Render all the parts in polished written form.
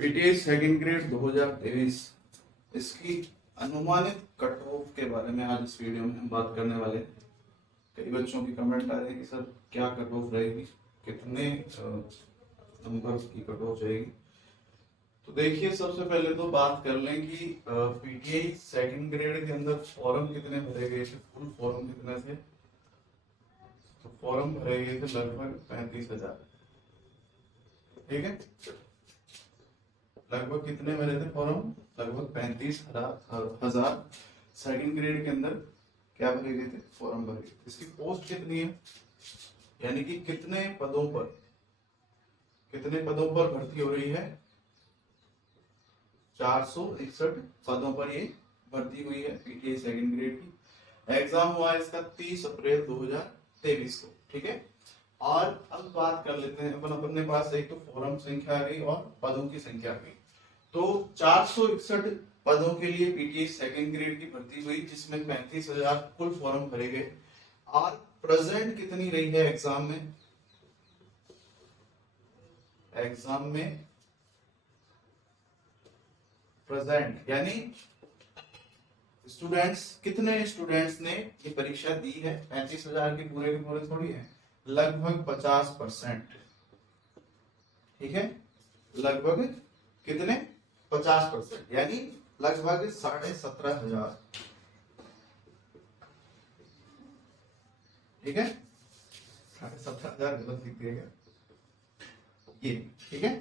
PTI second grade 2023 इसकी अनुमानित cut off के बारे में आज इस वीडियो में हम बात करने वाले हैं। कई बच्चों की कमेंट आ रहे हैं कि सर क्या कट ऑफ रहेगी, कितने नंबर की कट ऑफ जाएगी। तो देखिए, सबसे पहले तो बात कर लें कि पीटीआई सेकंड ग्रेड के अंदर फॉर्म कितने भरे गए थे, फुल फॉर्म कितने थे। तो फॉर्म भरे गए थे लगभग 35,000। ठीक है, लगभग कितने भरे थे फॉर्म, लगभग 35,000 सेकंड ग्रेड के अंदर क्या भरे गए थे, फॉर्म भरे गए। इसकी पोस्ट कितनी है, यानी कि कितने पदों पर भर्ती हो रही है। 461 पदों पर ये भर्ती हुई है पीटीआई सेकंड ग्रेड की। एग्जाम हुआ है इसका 30 अप्रैल 2023 को। ठीक है, और अब बात कर लेते हैं अपने पास एक तो फॉर्म संख्या आ गई और पदों की संख्या आ गई। तो 461 पदों के लिए पीटीआई सेकंड ग्रेड की भर्ती हुई, जिसमें 35,000 कुल फॉर्म भरे गए। और प्रेजेंट कितनी रही है एग्जाम में प्रेजेंट, यानी कितने स्टूडेंट्स ने ये परीक्षा दी है। 35,000 के पूरे थोड़ी है, लगभग 50%। ठीक है, लगभग कितने 50%, यानी लगभग 17,500। ठीक है, 17,500 गलत लिख दिया गया ये। ठीक है,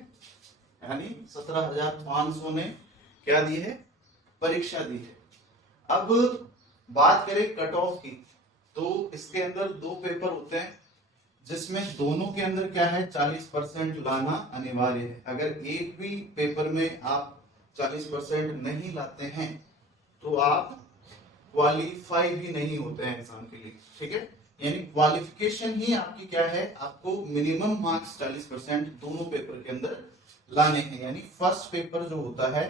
यानी 17,500 ने क्या दी है, परीक्षा दी है। अब बात करें कट ऑफ की, तो इसके अंदर दो पेपर होते हैं, जिसमें दोनों के अंदर क्या है, 40% लाना अनिवार्य है। अगर एक भी पेपर में आप 40% नहीं लाते हैं तो आप क्वालिफाई भी नहीं होते हैं एग्जाम के लिए। ठीक है, यानी क्वालिफिकेशन ही आपकी क्या है, आपको मिनिमम मार्क्स 40% दोनों पेपर के अंदर लाने हैं। यानी फर्स्ट पेपर जो होता है,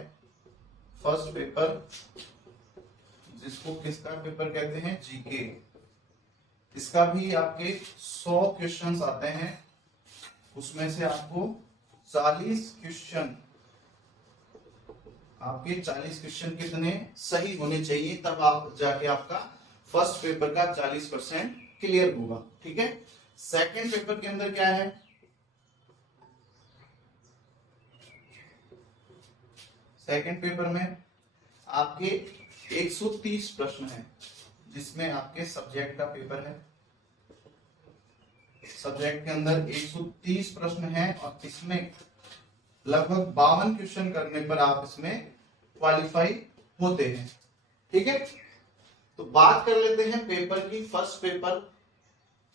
फर्स्ट पेपर जिसको किसका पेपर कहते हैं, जीके, इसका भी आपके 100 क्वेश्चंस आते हैं। उसमें से आपको 40 क्वेश्चन, आपके 40 क्वेश्चन कितने सही होने चाहिए, तब आप जाके आपका फर्स्ट पेपर का 40% क्लियर होगा। ठीक है, सेकंड पेपर के अंदर क्या है, सेकंड पेपर में आपके 130 प्रश्न हैं, जिसमें आपके सब्जेक्ट का पेपर है। सब्जेक्ट के अंदर 130 प्रश्न हैं और इसमें लगभग 52 क्वेश्चन करने पर आप इसमें क्वालिफाई होते हैं। ठीक है, तो बात कर लेते हैं पेपर की। फर्स्ट पेपर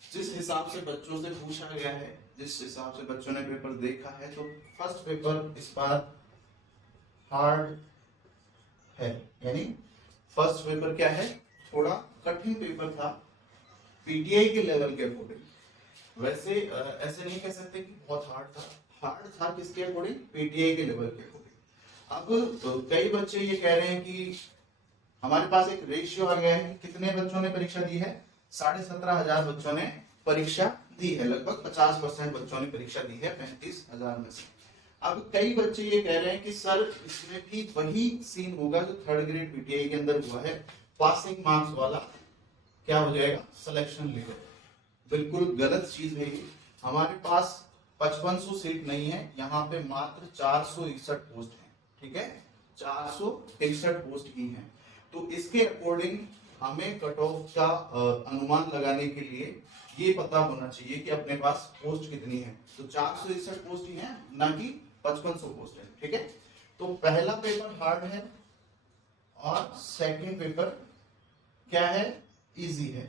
जिस हिसाब से बच्चों से पूछा गया है, जिस हिसाब से बच्चों ने पेपर देखा है, तो फर्स्ट पेपर इस बार हार्ड है। यानी फर्स्ट पेपर क्या है, थोड़ा कठिन पेपर था पीटीआई के लेवल के अकॉर्डिंग। वैसे ऐसे नहीं कह सकते कि बहुत हार्ड था किसके अकॉर्डिंग, पीटीआई के लेवल के अकॉर्डिंग। अब कई बच्चे ये कह रहे हैं कि हमारे पास एक रेशियो आ गया है, कितने बच्चों ने परीक्षा दी है, 17,500 बच्चों ने परीक्षा दी है। लगभग 50% बच्चों ने परीक्षा दी है 35,000 में से। अब कई बच्चे ये कह रहे हैं कि सर इसमें भी वही सीन होगा जो थर्ड ग्रेड पीटीआई के अंदर हुआ है, पासिंग मार्क्स वाला क्या हो जाएगा, सिलेक्शन लेवल। बिल्कुल गलत चीज है ये। हमारे पास 5500 सीट नहीं है, यहाँ पे मात्र 461 पोस्ट है। ठीक है, 461 पोस्ट ही है। तो इसके अकॉर्डिंग हमें कट ऑफ का अनुमान लगाने के लिए ये पता होना चाहिए कि अपने पास पोस्ट कितनी है। तो 461 पोस्ट ही है, ना कि 5500 पोस्ट है। ठीक है, तो पहला पेपर हार्ड है और सेकंड पेपर क्या है, इजी है।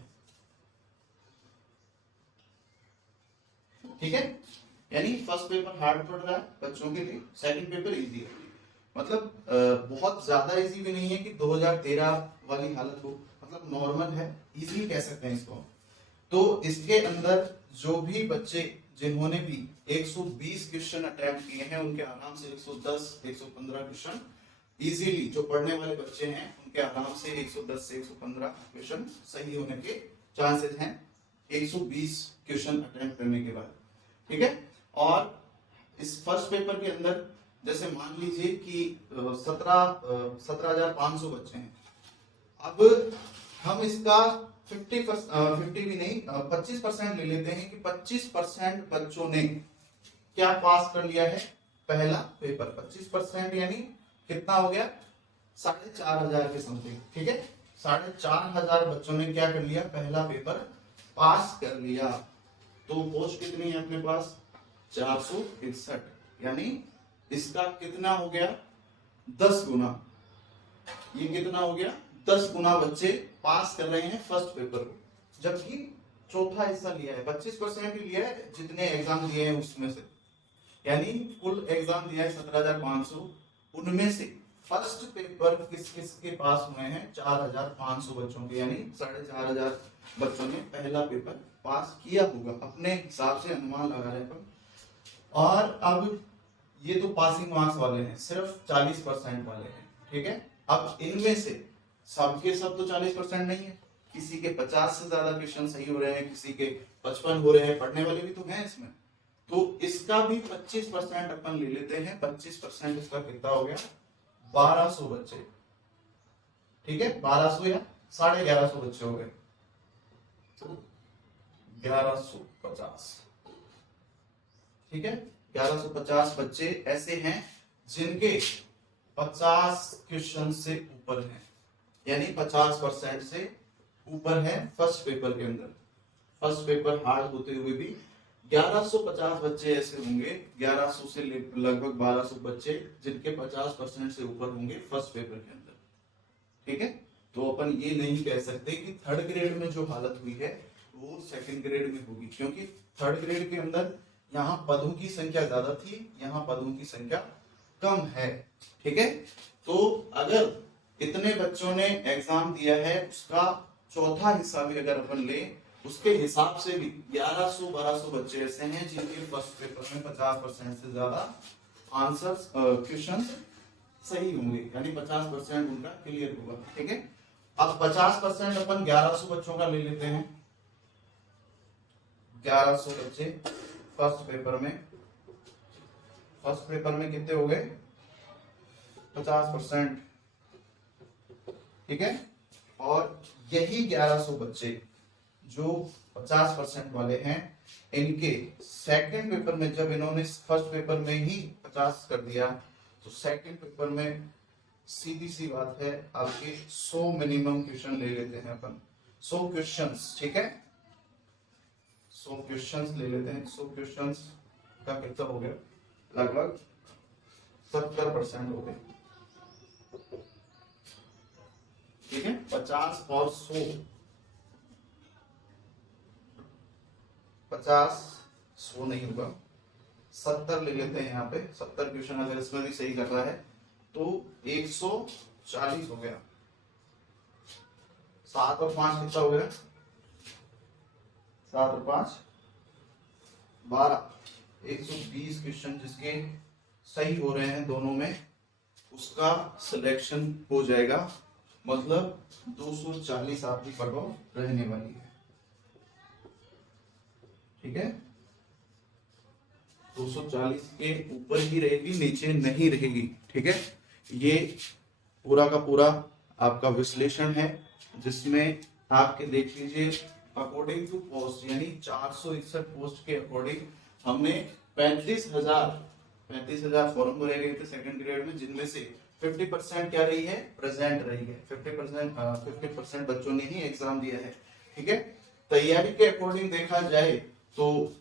ठीक है, यानी फर्स्ट पेपर हार्ड पड़ रहा है बच्चों के लिए, सेकंड पेपर इजी है। मतलब बहुत ज्यादा इजी भी नहीं है कि 2013 वाली हालत हो, मतलब नॉर्मल है, इजी कह सकते हैं इसको। तो इसके अंदर जो भी बच्चे जिन्होंने भी 120 क्वेश्चन अटेम्प्ट किए हैं, उनके आराम से 110 115 क्वेश्चन इजीली, जो पढ़ने वाले बच्चे हैं उनके आराम से 110 से 115 क्वेश्चन सही होने के चांसेस हैं 120 क्वेश्चन अटेम्प्ट करने के बाद। ठीक है, और इस फर्स्ट पेपर के अंदर जैसे मान लीजिए कि 17,500 बच्चे हैं। अब हम इसका 50 भी नहीं 25% ले लेते हैं कि 25% बच्चों ने क्या पास कर लिया है, पहला पेपर। 25% यानी कितना हो गया, 4,500 के समथिंग। ठीक है, 4,500 बच्चों ने क्या कर लिया, पहला पेपर पास कर लिया। तो पोस्ट कितनी है अपने पास, 461, यानी इसका कितना हो गया, 10 गुना। ये कितना हो गया, 10 गुना बच्चे पास कर रहे हैं फर्स्ट पेपर को, जबकि चौथा हिस्सा लिया है 25% ही लिया है जितने एग्जाम दिए हैं उसमें से, यानी कुल एग्जाम दिया है 17,500, उनमें से फर्स्ट पेपर किस किस के पास हुए हैं, 4,500 बच्चों के, यानी 4,500 बच्चों ने पहला पेपर पास किया होगा, अपने हिसाब से अनुमान लगा रहे हैं। और अब ये तो पासिंग मार्क्स वाले हैं, सिर्फ 40% वाले हैं। ठीक है, अब इनमें से सबके सब तो 40% नहीं है, किसी के 50 से ज्यादा क्वेश्चन सही हो रहे हैं, किसी के 55 हो रहे हैं, पढ़ने वाले भी तो हैं इसमें। तो इसका भी 25% अपन ले लेते हैं। 25% इसका कितना हो गया, 1200 बच्चे। ठीक है, 1200 या 1150 बच्चे हो गए, तो 1150। ठीक है, 1150 बच्चे ऐसे हैं जिनके 50 क्वेश्चन से ऊपर हैं, यानी 50% से ऊपर है फर्स्ट पेपर के अंदर। फर्स्ट पेपर हार्ड होते हुए भी 1150 बच्चे ऐसे होंगे, 1100 से लगभग 1200 बच्चे जिनके 50% से ऊपर होंगे फर्स्ट पेपर के अंदर। ठीक है, तो अपन ये नहीं कह सकते कि थर्ड ग्रेड में जो हालत हुई है वो सेकंड ग्रेड में होगी, क्योंकि थर्ड ग्रेड के अंदर यहाँ पदों की संख्या ज्यादा थी, यहाँ पदों की संख्या कम है। ठीक है, तो अगर इतने बच्चों ने एग्जाम दिया है, उसका चौथा हिस्सा भी अगर अपन ले, उसके हिसाब से भी 1100-1200 बच्चे ऐसे हैं जिनके फर्स्ट पेपर में 50% से ज्यादा आंसर्स क्वेश्चन सही होंगे, यानी 50% उनका क्लियर होगा। ठीक है, अब 50% अपन 1100 बच्चों का ले लेते हैं। 1100 बच्चे फर्स्ट पेपर में, फर्स्ट पेपर में कितने हो गए, 50%। ठीक है, और यही 1100 बच्चे जो 50% वाले हैं, इनके सेकंड पेपर में, जब इन्होंने फर्स्ट पेपर में ही 50 कर दिया, तो सेकंड पेपर में सीधी सी बात है आपके 100 मिनिमम क्वेश्चन ले लेते हैं अपन, 100 क्वेश्चंस। ठीक है, 100 क्वेश्चंस ले लेते हैं। 100 क्वेश्चंस का कितना हो गया, लगभग 70% हो गए। ठीक है, 50 और 100, 50-100 नहीं होगा, 70 ले लेते हैं यहाँ पे। 70 क्वेश्चन अगर इसमें भी सही कर रहा है तो 140 हो गया। 7 और 5 कितना हो गया, 7 और 5 12, 120 क्वेश्चन जिसके सही हो रहे हैं दोनों में, उसका सिलेक्शन हो जाएगा, मतलब 240 आपकी कट ऑफ रहने वाली है। ठीक है, 240 के ऊपर ही रहेगी, नीचे नहीं रहेगी। ठीक है, ये पूरा का पूरा आपका विश्लेषण है, जिसमें आपके देख लीजिए अकॉर्डिंग टू पोस्ट, यानी 461 पोस्ट के अकॉर्डिंग हमने 35,000 फॉर्म भरे गए थे सेकंड ग्रेड में, जिनमें से 50% क्या रही है, प्रेजेंट रही है। 50% बच्चों ने ही एग्जाम दिया है। ठीक है, तैयारी के अकॉर्डिंग देखा जाए तो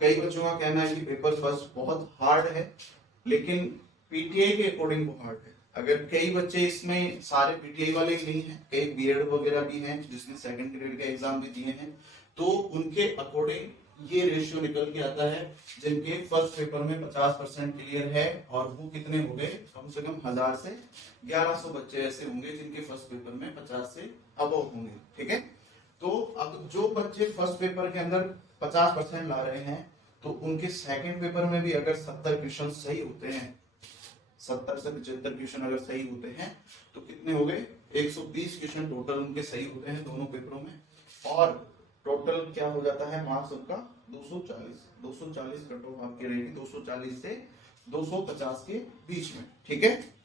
कई बच्चों का कहना है कि पेपर फर्स्ट बहुत हार्ड है, लेकिन पीटीआई के अकॉर्डिंग वो हार्ड है। अगर कई बच्चे इसमें सारे पीटीआई वाले ही नहीं हैं, कई बीएड वगैरह भी हैं जिसने सेकंड ग्रेड का एग्जाम भी दिए हैं, तो उनके अकॉर्डिंग ये रेशियो निकल के आता है, जिनके फर्स्ट पेपर में 50% क्लियर है, और वो कितने हो गए, कम से कम 1000 से 1100 बच्चे ऐसे होंगे जिनके फर्स्ट पेपर में 50 से अबव होंगे। ठीक है, तो अब जो बच्चे फर्स्ट पेपर के अंदर 50% ला रहे हैं, तो उनके सेकंड पेपर में भी अगर 70 क्वेश्चन सही होते हैं, 70 से 75 क्वेश्चन अगर सही होते हैं, तो कितने हो गए, 120 क्वेश्चन टोटल उनके सही होते हैं दोनों पेपरों में, और टोटल क्या हो जाता है मार्क्स उनका 240 कट ऑफ आपकी रहेगी। 240 से 250 के बीच में। ठीक है।